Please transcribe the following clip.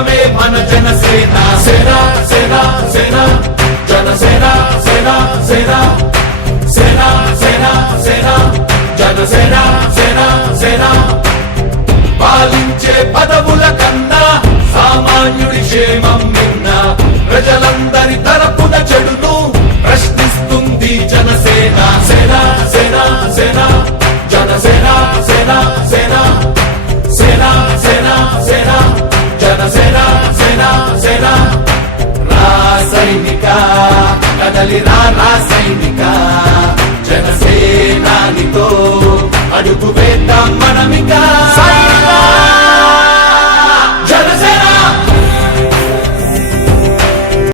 దైవమే మన జనసేన సేన సేన సేన జనసేన సేన సేన సేన సేన సేన జనసేన సేన సేన పాలించే పదవుల కన్నా సామాన్యుడి క్షేమం నిన్న ప్రజలందరి తరపున చెడును ప్రశ్నిస్తుంది జనసేన సేన సేన సేన జనసేన సేన సేన సేన సేన సేన జనసేన సేన సేన రాసైనిక కదలి రాసైనిక జనసేనానితో అడుగు వేద్దాం మనమిక